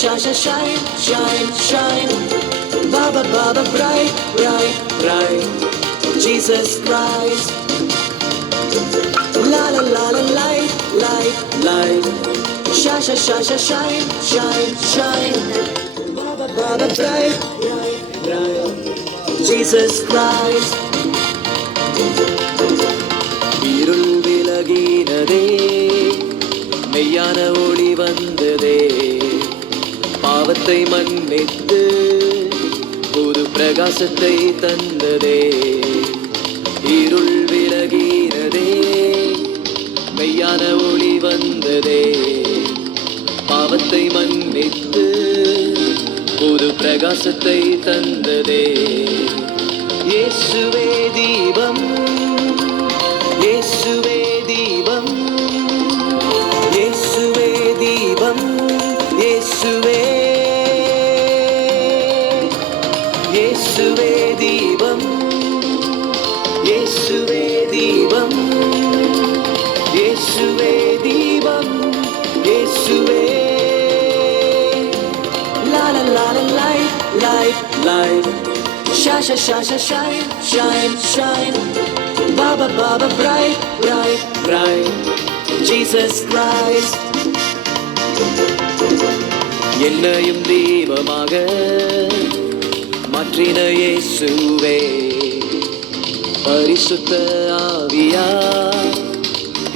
Shine, shine, shine. Baba, Baba, bright, bright, bright. Jesus Christ. La la la la, light, light, light. Shine, shine, shine. Baba, Baba, bright, bright, bright. Jesus Christ. இருள் விலகினதே, மெய்யான ஒளி வந்ததே, பாவத்தை மன்னித்து புது பிரகாசத்தை தந்ததே. இருள் விலகினதே, மெய்யான ஒளி வந்ததே, பாவத்தை மன்னித்து புது பிரகாசத்தை தந்ததே. இயேசுவே தீபம், இயேசுவே தீபம், இயேசுவே தீபம், இயேசுவே, இயேசுவே தீபம், இயேசுவே தீபம், இயேசுவே தீபம், இயேசுவே. La la la la, light, light, light. Shine, shine, shine, shine, shine. Baba, Baba, bright, bright, bright. Jesus Christ. என்னையும் தீபமாக மாற்றின இயேசுவே, பரிசுத்த ஆவியா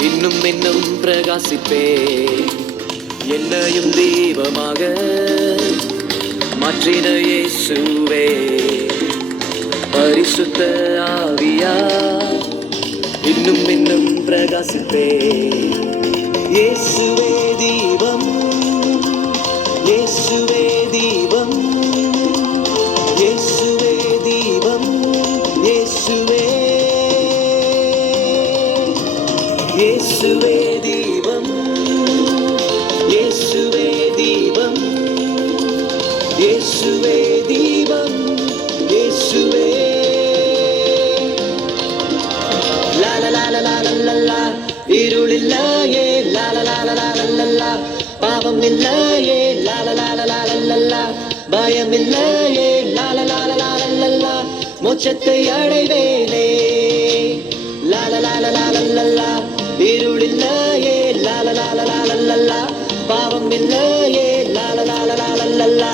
இன்னும் இன்னும் பிரகாசிப்பே. என்னையும் தீபமாக மாற்றின இயேசுவே, பரிசுத்த ஆவியா இன்னும் இன்னும் பிரகாசிப்பே. இயேசுவே தீபம், இயேசுவே தீபம், இயேசுவே தீபம், இயேசுவே, இயேசுவே தீபம், இயேசுவே தீபம், இயேசுவே தீபம், இயேசுவே. லா லா லா லா லா லா, இருளில்லையே, லா லா லா லா லா லா, பாவம் இல்லையே, லா லா லா லா லா லா, பயம் இல்லையே, லா லா லா லா லா, மோட்சத்தை அடைவேனே, லா லா லா லா லா, இருள் இல்லையே, லா லா லா லா லா, பாவம் இல்லையே, லா லா லா லா,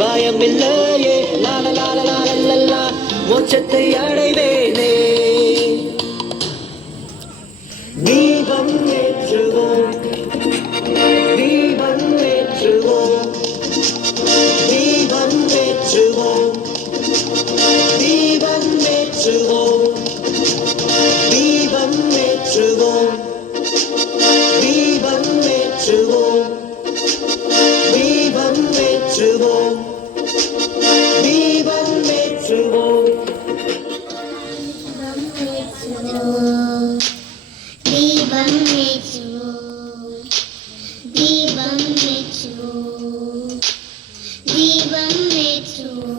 பயம் இல்லையே, லா லா லா லா, மோட்சத்தை அடைவேனே. தீபம் ஏற்றுவோம், தீபம் ஏற்றுவோம், தீபம் ஏற்றுவோம், தீபம் ஏற்றுவோம், தீபம் ஏற்றுவோம், தீபம் ஏற்றுவோம், தீபம் ஏற்றுவோம், தீபம் ஏற்றுவோம். தீபம் ஏற்றுவோம், தீபம் ஏற்றுவோம், தீபம் ஏற்றுவோம்.